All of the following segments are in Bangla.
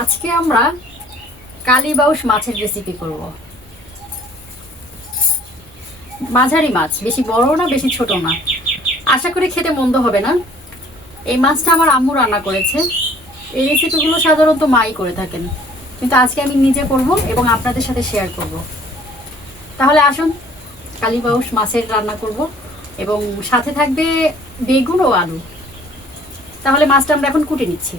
আজকে আমরা কালীবাউশ মাছের রেসিপি করব। মাঝারি মাছ, বেশি বড় না বেশি ছোট না, আশা করি খেতে মন্দ হবে না। এই মাছটা আমার আম্মু রান্না করেছে। এই রেসিপিগুলো সাধারণত মাই করে থাকেন, কিন্তু আজকে আমি নিজে করব এবং আপনাদের সাথে শেয়ার করব। তাহলে আসুন কালীবাউশ মাছের রান্না করব এবং সাথে থাকবে বেগুন ও আলু। তাহলে মাছটা আমরা এখন কুটে নিচ্ছি।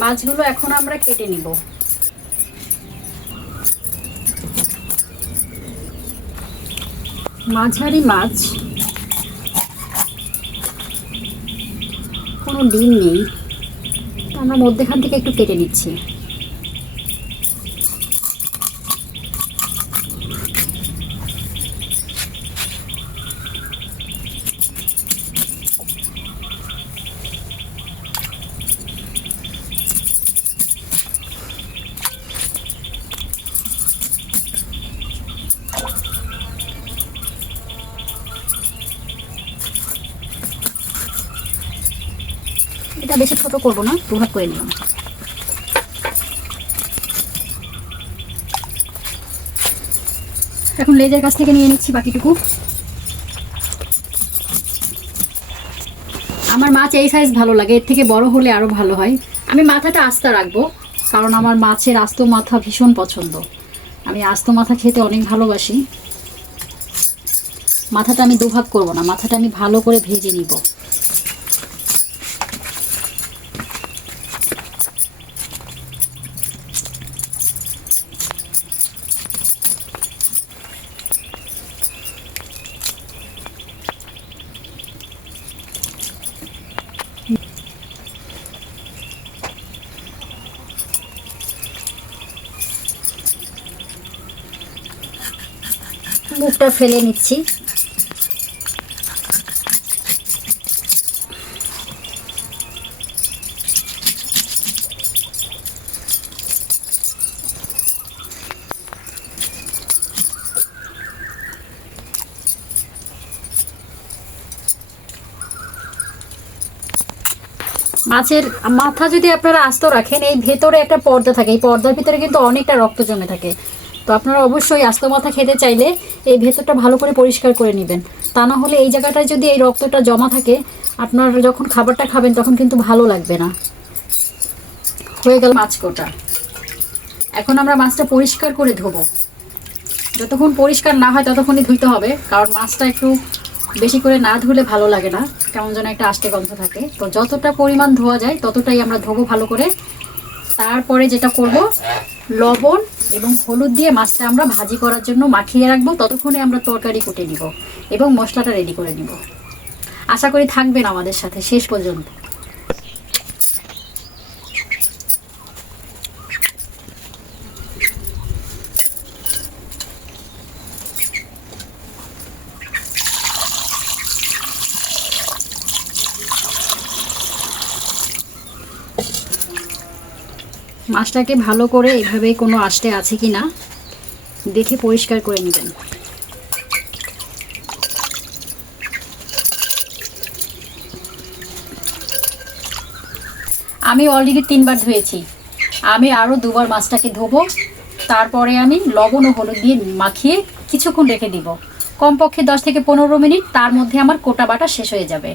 মাছগুলো এখন আমরা কেটে নিব। মাঝারি মাছ, কোনো ডিম নেই, আমরা মধ্যখান থেকে একটু কেটে নিচ্ছি। এটা বেশি ছোট করবো না, দুভাগ করে নিলাম। এখন লেজের কাছ থেকে নিয়ে নিচ্ছি বাকিটুকু। আমার মাছ এই সাইজ ভালো লাগে, এর থেকে বড় হলে আরো ভালো হয়। আমি মাথাটা আস্ত রাখবো, কারণ আমার মাছের আস্ত মাথা ভীষণ পছন্দ। আমি আস্ত মাথা খেতে অনেক ভালোবাসি। মাথাটা আমি দুভাগ করবো না, মাথাটা আমি ভালো করে ভেজে নিব। মুখটা ফেলে নিচ্ছি। মাছের মাথা যদি আপনারা আস্ত রাখেন, এই ভেতরে একটা পর্দা থাকে, এই পর্দার ভিতরে কিন্তু অনেকটা রক্ত জমে থাকে। তো আপনারা অবশ্যই আস্ত মাথা খেতে চাইলে এই ভেতরটা ভালো করে পরিষ্কার করে নেবেন। তা না হলে এই জায়গাটায় যদি এই রক্তটা জমা থাকে, আপনারা যখন খাবারটা খাবেন তখন কিন্তু ভালো লাগবে না। হয়ে গেল মাছ কোটা। এখন আমরা মাছটা পরিষ্কার করে ধোবো। যতক্ষণ পরিষ্কার না হয় ততক্ষণই ধুইতে হবে, কারণ মাছটা একটু বেশি করে না ধুলে ভালো লাগে না, কেমন যেন একটা আষ্টে গন্ধ থাকে। তো যতটা পরিমাণ ধোয়া যায় ততটাই আমরা ধোবো ভালো করে। তারপরে যেটা করব, লবণ এবং হলুদ দিয়ে মাছটা আমরা ভাজি করার জন্য মাখিয়ে রাখবো। ততক্ষণে আমরা তরকারি কুটে নিব এবং মশলাটা রেডি করে নিব। আশা করি থাকবেন আমাদের সাথে শেষ পর্যন্ত। মাছটাকে ভালো করে এভাবে কোনো আঁশটে আছে কি না দেখে পরিষ্কার করে নেবেন। আমি অলরেডি 3 বার ধুয়েছি, আমি আরও 2 বার মাছটাকে ধোবো। তারপরে আমি লবণ ও হলুদ দিয়ে মাখিয়ে কিছুক্ষণ রেখে দিব, কমপক্ষে 10 থেকে 15 মিনিট। তার মধ্যে আমার কোটা বাটা শেষ হয়ে যাবে।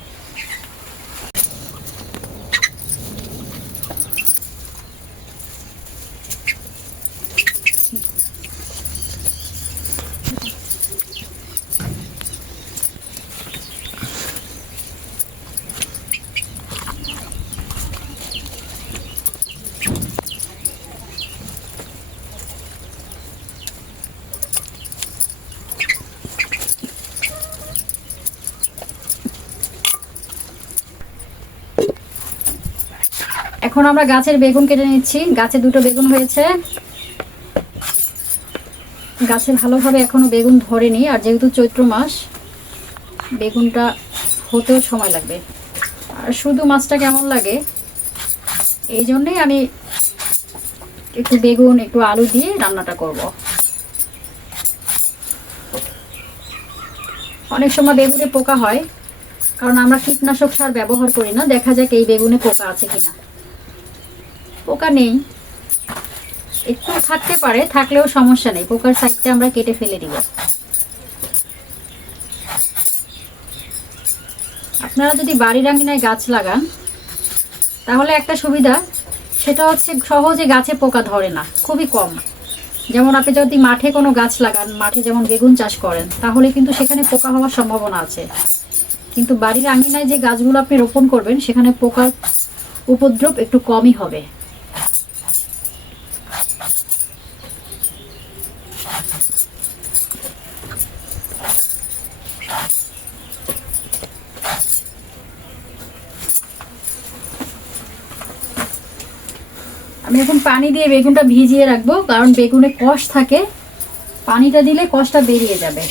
এখন আমরা গাছের বেগুন কেটে নিচ্ছি। গাছে 2টো বেগুন হয়েছে। গাছে ভালোভাবে এখনো বেগুন ধরেনি, আর যেহেতু চৈত্র মাস বেগুনটা হতেও সময় লাগবে। আর শুধু মাছটা কেমন লাগে, এই জন্যেই আমি একটু বেগুন একটু আলু দিয়ে রান্নাটা করব। অনেক সময় বেগুনে পোকা হয়, কারণ আমরা কীটনাশক সার ব্যবহার করি না। দেখা যাক এই বেগুনে পোকা আছে কিনা। পোকা নেই, একটু থাকতে পারে, থাকলেও সমস্যা নেই। পোকার সাইডটা আমরা কেটে ফেলে দিব। আপনারা যদি বাড়ির আঙিনায় গাছ লাগান তাহলে একটা সুবিধা, সেটা হচ্ছে সহজে গাছে পোকা ধরে না, খুবই কম। যেমন আপনি যদি মাঠে কোনো গাছ লাগান, মাঠে যেমন বেগুন চাষ করেন, তাহলে কিন্তু সেখানে পোকা হওয়ার সম্ভাবনা আছে। কিন্তু বাড়ির আঙিনায় যে গাছগুলো আপনি রোপণ করবেন, সেখানে পোকার উপদ্রব একটু কমই হবে। আমি এখন পানি দিয়ে বেগুনটা ভিজিয়ে রাখবো, কারণ বেগুনে কষ থাকে, পানিটা দিলে কষটা বেরিয়ে যাবে।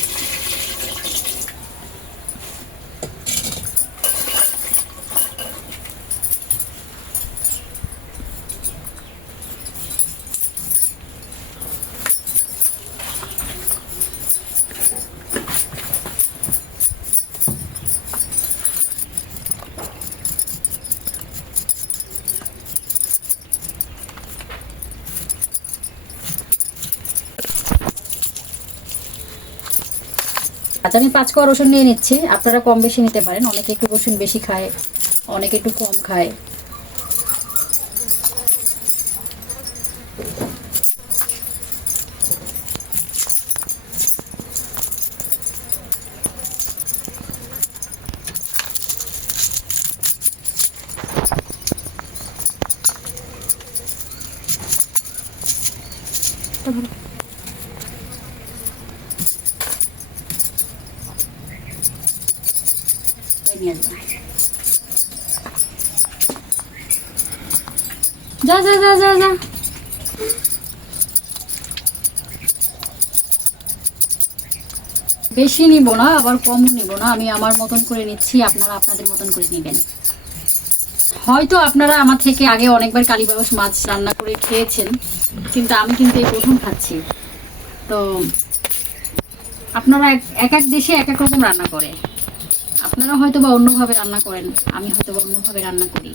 আচ্ছা, আমি 5 কোয়া রসুন নিয়ে নিচ্ছি। আপনারা কম বেশি নিতে পারেন, অনেকে একটু রসুন বেশি খায়, অনেকে একটু কম খায়। যা যা যা যা যা। বেশি নিব না, আবার কমও নিব না। আমি আমার মতন করে নিচ্ছি, আপনারা আপনাদের মতন করে নেবেন। হয়তো আপনারা আমার থেকে আগে অনেকবার কালীবাউস মাছ রান্না করে খেয়েছেন, কিন্তু আমি কিন্তু এই প্রথম খাচ্ছি। তো আপনারা এক এক দেশে এক এক রকম রান্না করে, আপনারা হয়তো বা অন্যভাবে রান্না করেন, আমি হয়তো বা অন্যভাবে রান্না করি।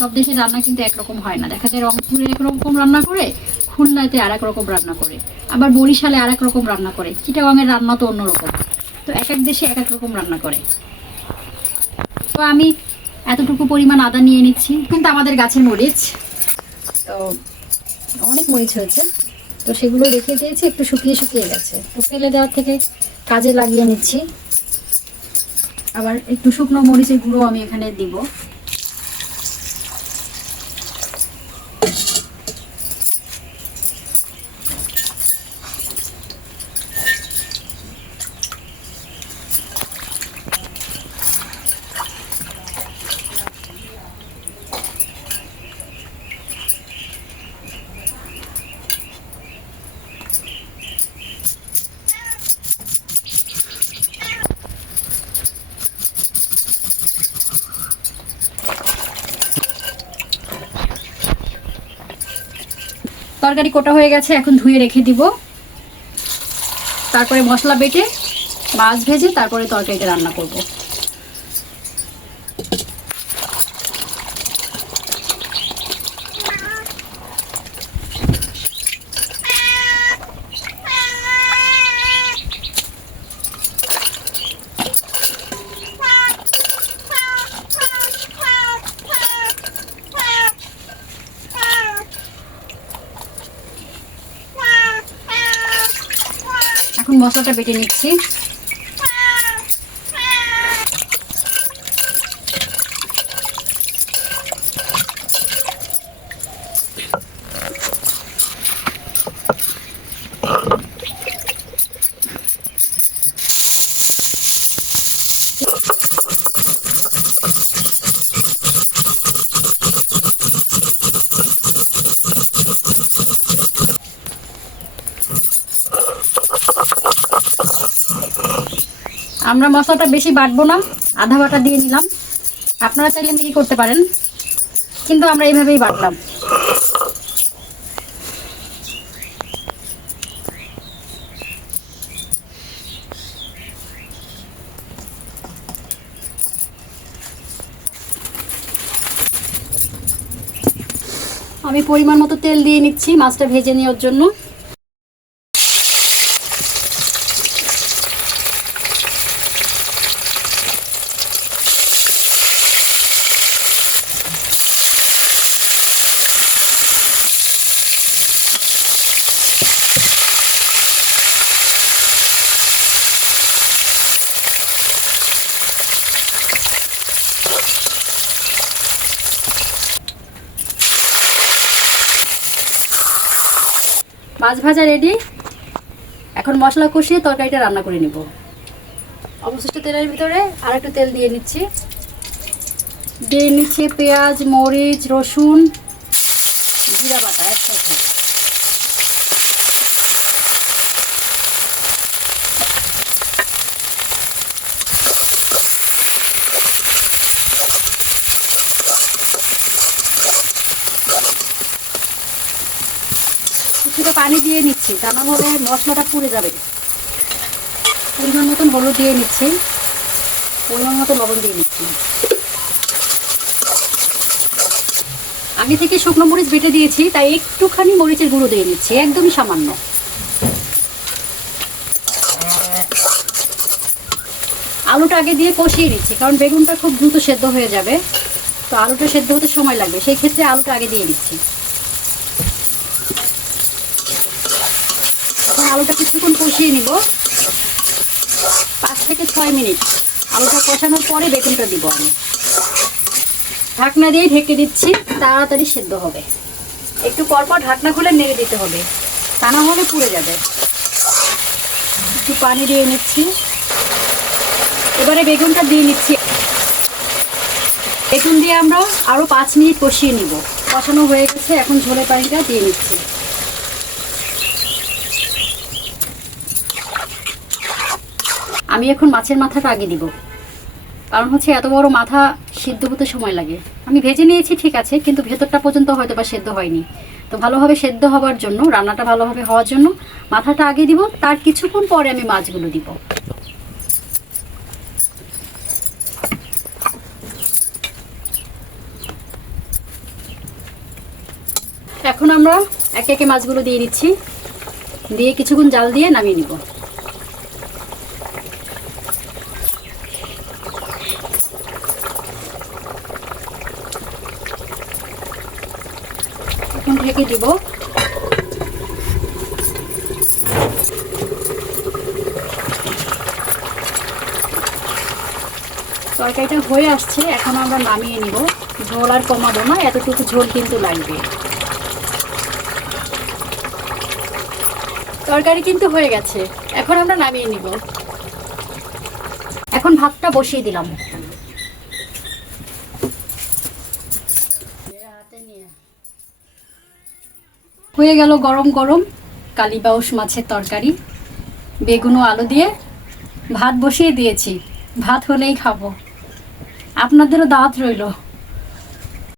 সব দেশের রান্না কিন্তু একরকম হয় না। দেখা যায় রংপুরে একরকম রান্না করে, খুলনাতে আর এক রকম রান্না করে, আবার বরিশালে আর এক রকম রান্না করে, চিটাগাংয়ের রান্না তো অন্যরকম। তো এক এক দেশে এক এক রকম রান্না করে। তো আমি এতটুকু পরিমাণ আদা নিয়ে নিচ্ছি, কিন্তু আমাদের গাছের মরিচ, তো অনেক মরিচ হয়েছে, তো সেগুলো রেখে দিয়েছি, একটু শুকিয়ে শুকিয়ে গেছে, তো ফেলে দেওয়ার থেকে কাজে লাগিয়ে নিচ্ছি। আবার একটু শুকনো মরিচের গুঁড়ো আমি এখানে দিব। তরকারি কোটা হয়ে গেছে, এখন ধুয়ে রেখে দিব। তারপরে মশলা বেটে মাছ ভেজে তারপরে তরকারিটা রান্না করব। এখন মশলাটা বেটে নিচ্ছি। আমরা মশলাটা বেশি বাটবো না, আধা বাটা দিয়ে নিলাম। আপনারা চাইলে মিহি করতে পারেন, কিন্তু আমরা এইভাবেই বাটলাম। আমি পরিমাণ মতো তেল দিয়ে নিচ্ছি মাছটা ভেজে নেওয়ার জন্য। মাছ ভাজা রেডি। এখন মশলা কষিয়ে তরকারিটা রান্না করে নিব। অবশিষ্ট তেলের ভিতরে আর একটু তেল দিয়ে নিচ্ছি। পেঁয়াজ, মরিচ, রসুন, জিরা বাটা একসাথে। কিছুটা পানি দিয়ে নিচ্ছি, তা না হলে মশলাটা পুড়ে যাবে। পরিমাণ মতন হলুদ দিয়ে নিচ্ছি, পরিমাণ মতো লবণ দিয়ে নিচ্ছি। আগে থেকে শুকনো মরিচ বেটে দিয়েছি, তাই একটুখানি মরিচের গুঁড়ো দিয়ে নিচ্ছি, একদমই সামান্য। আলুটা আগে দিয়ে কষিয়ে নিচ্ছি, কারণ বেগুনটা খুব দ্রুত সেদ্ধ হয়ে যাবে, তো আলুটা সেদ্ধ হতে সময় লাগবে, সেই ক্ষেত্রে আলুটা আগে দিয়ে নিচ্ছি। এখন আলুটা কিছুক্ষণ কষিয়ে নিব, 5 থেকে 6 মিনিট। আলুটা কষানোর পরে বেগুনটা দিব আমি। ঢাকনা দিয়ে ঢেকে দিচ্ছি, তাড়াতাড়ি সেদ্ধ হবে। একটু পরপর ঢাকনা খুলে নেড়ে দিতে হবে, তা না হলে পুড়ে যাবে। একটু পানি দিয়ে নিচ্ছি। এবারে বেগুনটা দিয়ে নিচ্ছি। বেগুন দিয়ে আমরা আরও 5 মিনিট কষিয়ে নিব। কষানো হয়ে গেছে, এখন ঝোলের পানিটা দিয়ে নিচ্ছি। আমি এখন মাছের মাথাটা আগে দিব, কারণ হচ্ছে এত বড় মাথা সিদ্ধ হতে সময় লাগে। আমি ভেজে নিয়েছি ঠিক আছে, কিন্তু ভেতরটা পর্যন্ত হয়তো বা সেদ্ধ হয়নি। তো ভালোভাবে সেদ্ধ হওয়ার জন্য, রান্নাটা ভালোভাবে হওয়ার জন্য মাথাটা আগে দিব, তার কিছুক্ষণ পরে আমি মাছগুলো দিব। এখন আমরা একে একে মাছগুলো দিয়ে দিচ্ছি, দিয়ে কিছুক্ষণ জাল দিয়ে নামিয়ে নিব। এখন ঢেকে দিব। তরকারিটা হয়ে আসছে, এখন আমরা নামিয়ে নিব। ঝোল আর কমাবো না, এতটুকু ঝোল কিন্তু লাগবে। তরকারি কিন্তু হয়ে গেছে, এখন আমরা নামিয়ে নিব। এখন ভাতটা বসিয়ে দিলাম। হয়ে গেল গরম গরম কালীবাউস মাছের তরকারি, বেগুন ও আলু দিয়ে ভাত বসিয়ে দিয়েছি। ভাত হলেই খাবো। আপনাদেরও দাওয়াত রইল।